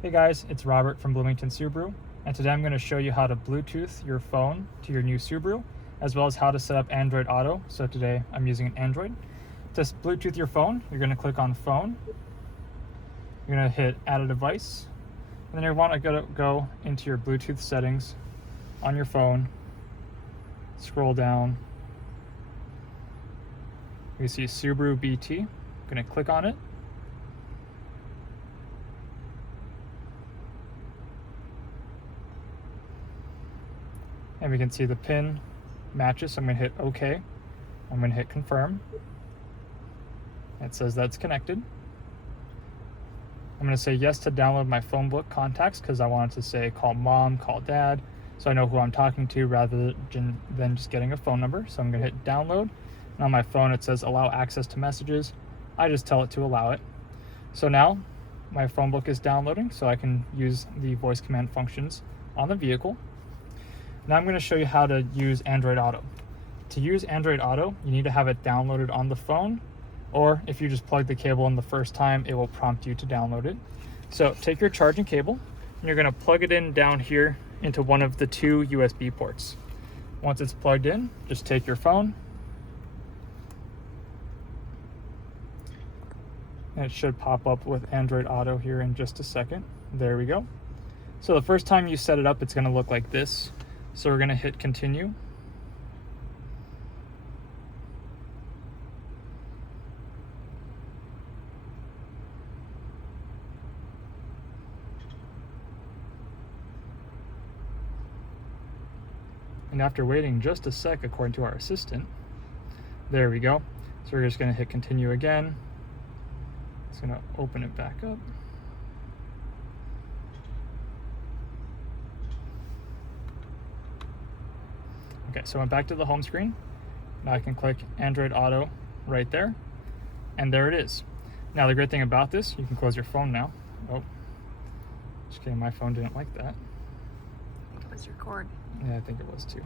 Hey guys, it's Robert from Bloomington Subaru, and today I'm going to show you how to Bluetooth your phone to your new Subaru, as well as how to set up Android Auto. So today I'm using an Android. To Bluetooth your phone, you're going to click on Phone, you're going to hit Add a Device, and then you want to go into your Bluetooth settings on your phone, scroll down, you see Subaru BT, I'm going to click on it. And we can see the pin matches, so I'm going to hit OK. I'm going to hit confirm. It says that's connected. I'm going to say yes to download my phone book contacts because I wanted to say call mom, call dad, so I know who I'm talking to rather than just getting a phone number. So I'm going to hit download. And on my phone it says allow access to messages. I just tell it to allow it. So now my phone book is downloading, so I can use the voice command functions on the vehicle. Now I'm going to show you how to use Android Auto. To use Android Auto, you need to have it downloaded on the phone, or if you just plug the cable in the first time, it will prompt you to download it. So take your charging cable, and you're going to plug it in down here into one of the two USB ports. Once it's plugged in, just take your phone, and it should pop up with Android Auto here in just a second. There we go. So the first time you set it up, it's going to look like this. So we're going to hit continue. And after waiting just a sec, according to our assistant, there we go. So we're just going to hit continue again. It's going to open it back up. Okay, so I went back to the home screen. Now I can click Android Auto right there, and there it is. Now the great thing about this, you can close your phone now. Oh, just kidding, my phone didn't like that. I think it was your cord. Yeah, I think it was too.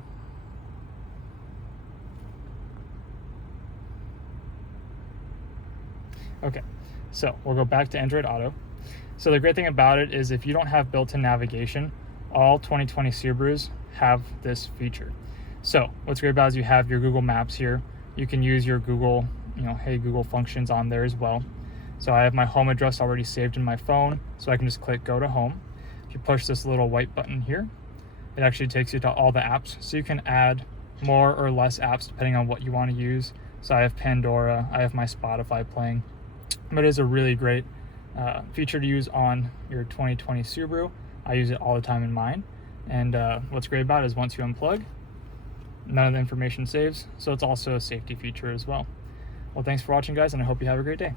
Okay, so we'll go back to Android Auto. So the great thing about it is if you don't have built-in navigation, all 2020 Subarus have this feature. So what's great about it is you have your Google Maps here. You can use your Google, Hey Google functions on there as well. So I have my home address already saved in my phone, so I can just click go to home. If you push this little white button here, it actually takes you to all the apps. So you can add more or less apps depending on what you want to use. So I have Pandora, I have my Spotify playing. But it is a really great feature to use on your 2020 Subaru. I use it all the time in mine. And what's great about it is once you unplug, none of the information saves, so it's also a safety feature as well. Well, thanks for watching, guys, and I hope you have a great day.